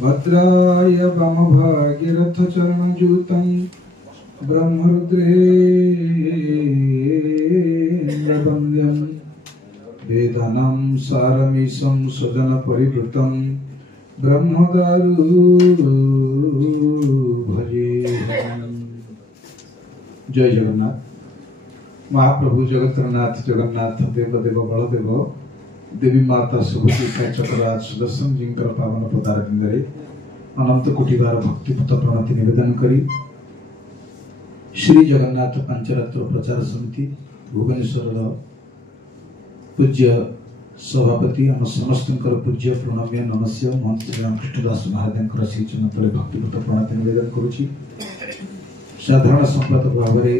भद्राय वामभागीरथ चरणजूतं ब्रह्मरुद्रेन्द्रवन्द्यं वेदानां सारमीशं सजन परिवृतं ब्रह्मदारु भजे। जय जगन्नाथ। महाप्रभु जगतनाथ जगन्नाथ देवदेव बलदेव देवी माता सुभद्रिका चक्रराज सुदर्शन जी पावन पदारविंदे अनंत कोटिबार भक्तिपूत प्रणति निवेदन करी श्री जगन्नाथ पंचरात्र प्रचार समिति भुवनेश्वर पूज्य सभापति आम समस्त पूज्य प्रणम्य नमस्य महंत श्री रामकृष्णदास महाराज श्री चरण तले भक्तिपूत प्रणति निवेदन करुछि। साधारण संपादक भाव में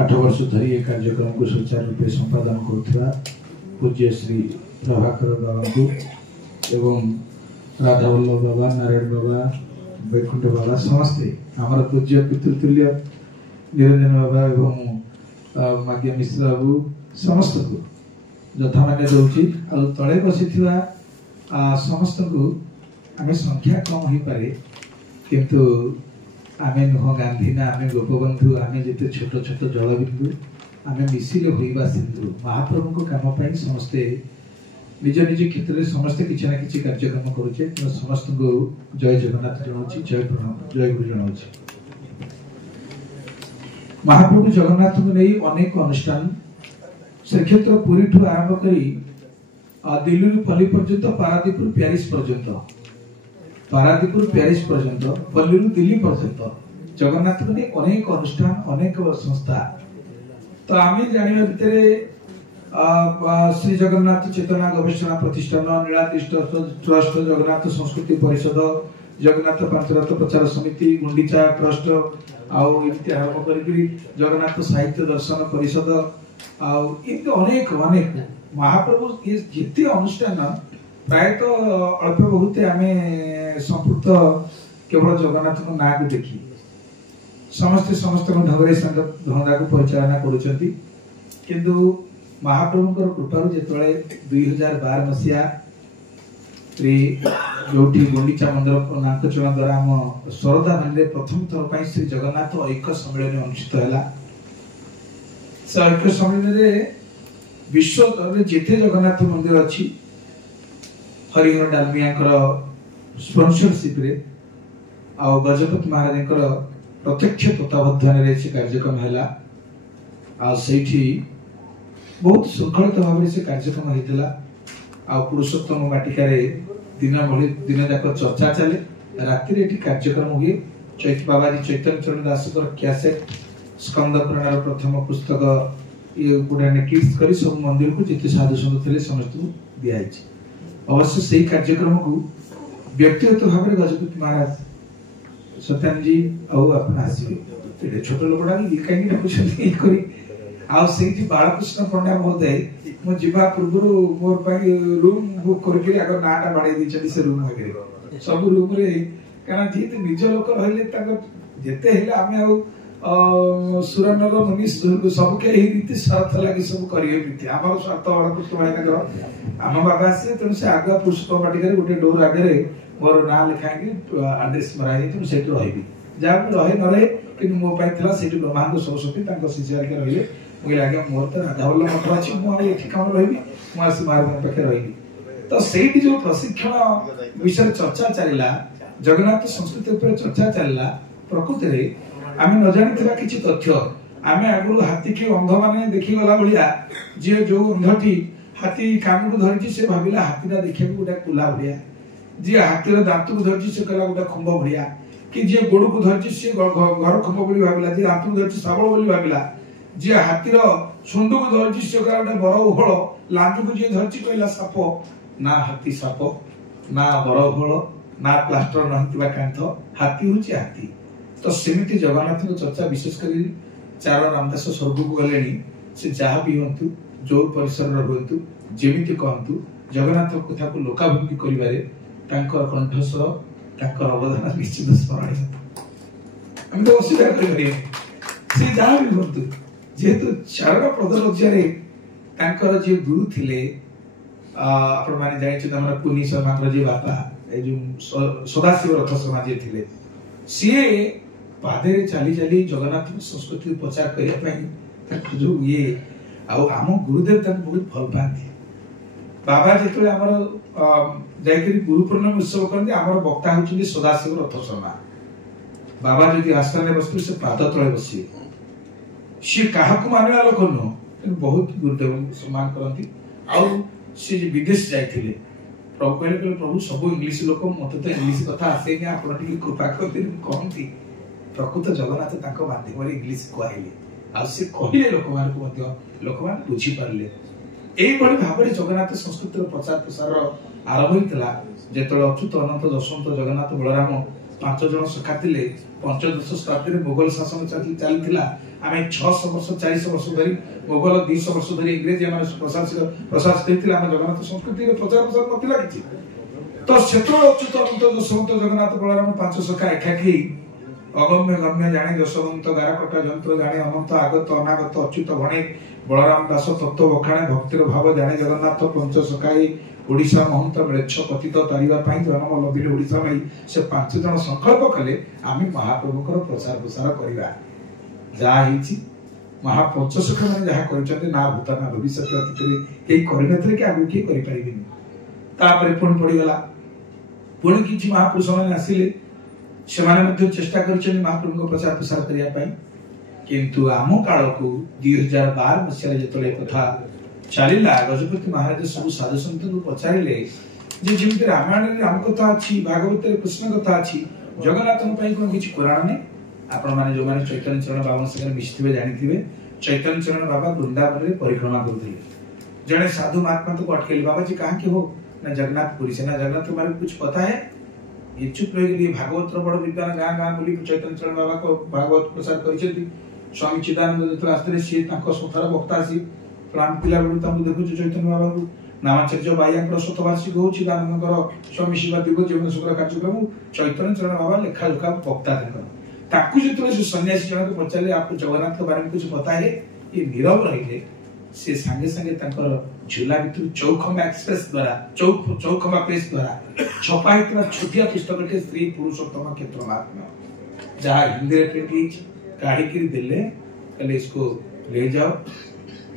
8 वर्ष धरी यह कार्यक्रम को सुचारू रूपे संपादन करुवा पूज्य श्री प्रभाकर बाबा को एवं राधावल्लभ बाबा नारायण बाबा वैकुंठ बाबा समस्ते आमर पूज्य पितृतुल्य निरंजन बाबा एवं माग्या मिश्र बाबू समस्त को यथा मान्य दौची तले बसी समस्त को आम संख्या कम हो पारे किंतु आमे नुह गांधी ना आमे गोपबंधु आमे जिते छोट छोट जलबिंदु आमे मिसिले होइबा सिंधु महाप्रभु को काम पाई समस्ते निज निज क्षेत्र में समस्ते किछि ना किछि कार्यक्रम करूचे समस्त को जय जगन्नाथ जनाउछि जय प्रणाम जय गुरु जनाउछि। महाप्रभु जगन्नाथ को नहीं अनेक अनुष्ठान श्रीक्षेत्र पुरी ठू आरंभ करी दिल्ली पल्ली पर्यंत पारादीपुर प्यारिस पर्यंत पल्ली दिल्ली पर्यंत जगन्नाथ को नहीं अनेक अनुष्ठान अनेक संस्था तो आम जाना भितर श्री जगन्नाथ चेतना गवेषणा प्रतिष्ठान नीलाद्रि ट्रस्ट जगन्नाथ संस्कृति परिषद जगन्नाथ पंचरथ प्रचार समिति गुंडीचा ट्रस्ट आमती आरंभ कर जगन्नाथ साहित्य दर्शन परिषद अनेक अनेक महाप्रभु जिते अनुष्ठान प्रायतः अल्प बहुत आम संपुक्त केवल जगन्नाथ ना को देखी समस्ते समस्त ढंग से धंदा को परिचालना करुचंती किंतु महाप्रभु कृपा जिते 2012 मसीहा जो गुंडीचा मंदिर नाकचूर्ण द्वारा आम शरदा भाई प्रथम थर पर श्री जगन्नाथ ऐक्य सम्मेलन अनुष्ठित है। से ऐक्य सम्मेलन विश्व जिते जगन्नाथ मंदिर अच्छी हरिहर डालमिया स्पॉन्सरशिप रे आ गजपति महाराज प्रत्यक्ष तत्वावधान से कार्यक्रम है बहुत श्रृंखलित भाव से कार्यक्रम होता आ पुरुषोत्तम वाटिकार दिन दिन जाक चर्चा चले राति कार्यक्रम हुए बाबाजी चैतन्य चरण दास कैसेट स्कंद पुराण प्रथम पुस्तक ये गुड़ा किड्स कर सब मंदिर को जिते साधु संत थे समस्त को दिखाई अवश्य से कार्यक्रम को व्यक्तिगत भाव में गजपति महाराज सत्यान जी आसवे छोट लोकटा कहीं बालकृष्ण पंडा महोदय मुझे पूर्व मोर रूम बुक करके नाटा बाड़े से रूम सब रूम रे जी निज लोक रही आम सुरनर मुनि सब के रीति स्वार्थ लगे सब करेंगे रीति आम स्वार्थ बालकृष्ण भाई आम बाबा आसे तेणु से आगे पुष्प बाटिकार गोटे डोर आगे मोर ना लिखाई आदेश मराई से रही जहाँ रहे न रहे कि मो से ब्रह्मांड सरस्वती शिष्य रही मुझे आगे मोर तो राधावल्लभ मठ अच्छी मुझे कम रही मुझे महाराज पाखे रही तो से जो प्रशिक्षण विषय चर्चा चलला जगन्नाथ संस्कृति पर चर्चा चलला प्रकृति में आम न जानी किसी तथ्य आम आगु हाथी की अंध मैंने देखी गला भाया जी जो अंधटी हाथी कान को धरी से भाविला हाथीटा देखा गोटे कुला भाया जी हाथीर दांत को धरी से कहला गोटे खुंब भाया कि जी गोड़ को धरी सी घर खुंब बोली भाविला जी दांत को धरी शाबल बोली भाविला जी हाथीर सुंड को धरी सी कहला गोटे बर ओहल लांज को जी धरी कहला साप ना हाथी साप ना बर ओहल ना प्लास्टर नहितबा कांथ हाथी होची हाथी तो सेमिति जगन्नाथ चर्चा विशेषकर चार रामदास स्वर्ग को गले से जहाँ भी हूँ जो परिसर हूँ जमी कहतु जगन्नाथ कथा को लोकाभिमुखी कर कंठस्वर अवदान निश्चित स्मरणीय आम तो असुविधा कर जहाँ भी हूँ जेहेतु चारण पदलज्जा जी गुरु थे आपण मैंने जानते पुनी शर्मा जी बापा ए जो सदाशिव रथ शर्मा जी थे सी पादे चली चली जगन्नाथ संस्कृति प्रचार करने जो ये आम गुरुदेव तक बहुत भल पाती बाबा जो आम जाकर गुरु पूर्णिमा उत्सव करते आम वक्ता होती सदाशिव रथ शर्मा बाबा जदि आश्रम बसते से पाद तले बस सी क्या मानवा लोक नुह बहुत गुरुदेव सम्मान करती सी विदेश जाते प्रभु कहले प्रभु सब इंग्लिश लोक मत तो इंग्लिश कथा आसे आप कृपा करते कहती प्रकृत जगन्नाथ माध्यम इंग्लिश कहले कहले लोक मैंने बुझीपारे यही भाव में जगन्नाथ संस्कृति प्रचार प्रसार आरंभ होता जो अच्युत अनंत जशवंत जगन्नाथ बलराम 5 जन सखा थे पंचदश शताब्दी में मुगल शासन चली आम 600 वर्ष 400 वर्ष धरी मुगल 200 वर्ष धरी इंग्रेजी प्रशासित जगन्नाथ संस्कृति प्रचार प्रसार नाला कि तो से अच्युत अनंत जशवंत जगन्नाथ बलराम 5 सखा एकाकी अगम्य गम्य जाने जशवंत गारकटा जंत्र जाने अनंत आगत अनागत अच्युत भणे बलराम दास तत्व बखाणे भक्तिर भाव जाने जगन्नाथ पंच सखाई ओडिशा महंत म्लेच्छ पतित तारिबा पई जन्म लभिले ओडिशा में से 5 जन संकल्प कले आमी महाप्रभुकर प्रचार प्रसार करिबा जा हिची महापंचसखा माने जहा करिसते ना भूत ना भविष्य अतीत केई करिनथले कि आगु के करि परिबिनी तापरे पुण पड़ी गला पुण किछि महापुरुष माने आसिले सेमाने मध्ये चेष्टा करिसनि महाप्रभुको प्रचार प्रसार करिया पई किंतु आम काल को 2012 मसिया जतले कथा चलिला गजपति महाराज सब साधु संत को पचारे जमी रामायण राम कथा अच्छी भागवत कृष्ण कथा अच्छी जगन्नाथ कौन किसी पुराण नहीं आपण मैंने जो मैंने चैतन्य चरण बाबा संगे मिशिथे जानी चैतन्य चरण बाबा वृंदावन में परिक्रमा करते जड़े साधु महात्मा तो अटकेले बाबा जी कहाँ के हो ना जगन्नाथपुरी से ना जगन्नाथ तुम्हारे कुछ पता है ये चुप रह भागवत बड़ विद्वान गाँ गाँ बोली चैतन्य चरण बाबा को भागवत प्रसार कर स्वामी चिदानंद जो आसते सी सथार वक्ता सी प्राण पिला बेलू देखु चैतन्य बाबा को नामाचार्य बाया शतवार्षिक हो स्वामी शिवा दिग जीवन सुखर कार्यक्रम चैतन्य चरण बाबा लेखा जोखा वक्ता जो सन्यासी जन को पचारे आपको जगन्नाथ के बारे में कुछ पता है ये नीरव रही से सांगे सांगे झूला भर चौखंबा एक्सप्रेस द्वारा चौखंबा प्रेस द्वारा छपा होता छोटिया पुस्तक स्त्री पुरुषोत्तम क्षेत्र महात्मा जहाँ हिंदी प्रिंट काढ़ी देले इसको ले जाओ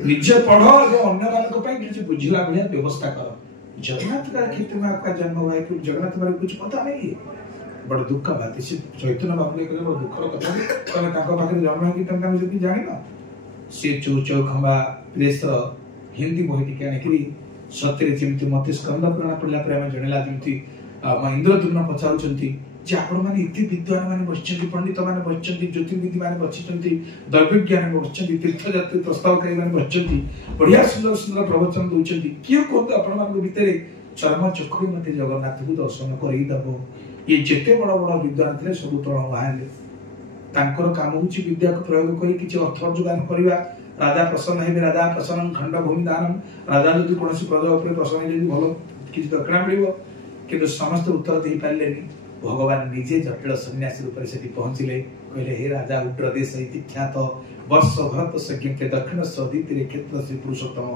निजे पढ़ो जो अन्य मानक पई किछि बुझिला बढ़िया व्यवस्था करो जगन्नाथ का क्षेत्र में आपका जन्म हुआ है कि जगन्नाथ बारे कुछ पता नहीं है बड़ दुख का बात से चैतन्य बाबू ने कहले बड़ दुखर कथा तमे ताको पाखरे जन्म है कि तमे जति जानि ना से चौखंबा प्रेस हिंदी बहिटी के आनिकरी सत्यरे जेमति मते स्कंद पुराण पढला पर हम जणला जेमति इंद्रद्युम्न पचाउचंती जे आपण माने इति विद्वान माने बसचंती पंडित माने बसचंती ज्योतिर्विद माने बसचंती दैवज्ञान माने बसचंती तीर्थयात्री प्रस्तावकारी माने बसचंती बढ़िया सुंदर सुंदर प्रवचन दोचंती कियो कोन आपण माने भितरे चर्म चक्षु मते जगन्नाथ को दर्शन करी दबो ये जेते बड़ बड़ विद्वान थे सब तळ बाहले तांकर काम होची विद्या को प्रयोग करी किछि अर्थ जोगान करबा राजा प्रसन्न हेबे राजा प्रसन्न खंड भूमि दान राजा जदि कोनसी प्रजा ऊपर प्रसन्न जदि भलो किछि दक्षिणा मिलिबो किंतु समस्त उत्तर दे पारलेनी भगवान निजे जटिल सन्यासी रूप से पहुंचले कहले हे राजा उग्र देश ख्यात वर्ष भरत सज्ञ दक्षिण सदिति क्षेत्र श्री पुरुषोत्तम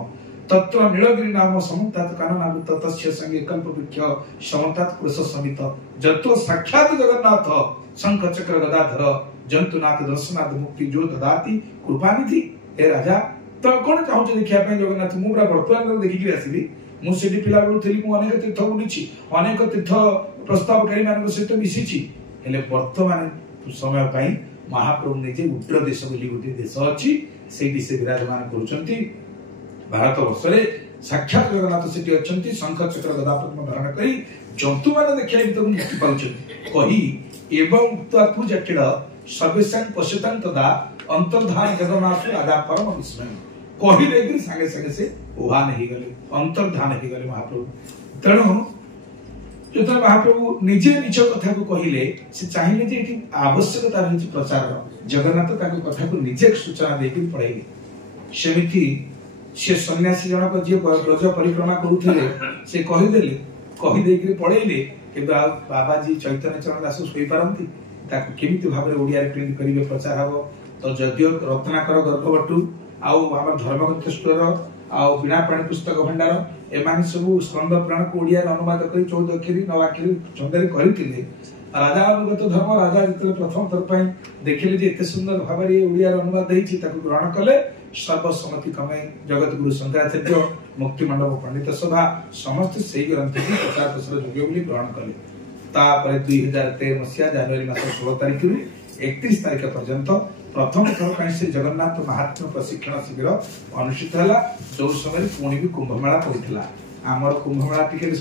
तत्र नीलगिरी नाम समन्तात काननावृत तस्य संगे कल्प वृक्ष समन्तात पुरुष समित जतो साक्षात जगन्नाथ शंख चक्र गदाधर जंतुनाथ दर्शनाथ मुक्ति जो ददाति कृपानिधि हे राजा तो कोन चाहू देखिया पे जगन्नाथ मु पूरा वर्तमान देखि आसिली मु सेठी पिला बेलू थली मु अनेक तीर्थ बुलिछि अनेक तीर्थ प्रस्तावकारी मान सहित मिशिछि हेले वर्तमान समय पई महाप्रभु निजे उग्र देश बोली गोटे देश अछि सेठी से विराजमान करूचंती भारत वर्ष रे साक्षात जगन्नाथ सेठी अछंती शंख चक्र गदा पद्म धारण करी जंतु मान देखिया तो मुक्ति पाउचंती कही एवं तु जटिल सर्वेषां पश्यतां तदा अंतर्धान जगन्नाथ आदा परम विस्मय कही लेकिन संगे संगे से उहान ही गले अंतर्धान ही गले महाप्रभु तेणु जो महाप्रभु निजे निज कथा को कहिले से चाहिए जे एठी आवश्यकता रही प्रचार जगन्नाथ ताको कथा को निजे सूचना देके पड़ेगी सेमिति से सन्यासी जनक जे ब्रज परिक्रमा करूथिले से कहि देके पड़ेले कि बाबा जी चैतन्य चरण दास सोई पारंती ताको केमिति भाबरे ओडिया रे प्रिंट करिवे प्रचार हबो तो जदियो रत्नाकर गर्भवटु आउ हमर धर्मग्रंथ स्टोर आउ बिना प्राणी पुस्तक भंडार एमाने सब स्कंद पुराण को ओडिया अनुवाद कर 14 अक्षरी 9 अक्षरी छंदरे करथिले राजा अनुगत धर्म राजा जिते प्रथम थर पई देखिले जे एते सुंदर भाबरे ओडिया अनुवाद हेछि ताको ग्रहण कले सर्वसम्मति क्रमे जगत गुरु शंकराचार्य मुक्ति मंडप पंडित सभा समस्त सेही ग्रंथ की 50 वर्ष जोग्य बोली ग्रहण कले तापर 2013 मसिया जनवरी मास 16 तारिख रु 31 तारिख पर्यंत प्रथम थर पई से जगन्नाथ महात्म्य प्रशिक्षण शिविर अनुष्ठित हला जो समय पुणी भी कुंभ मेला पड़ितला आमर कुंभ मेला टिके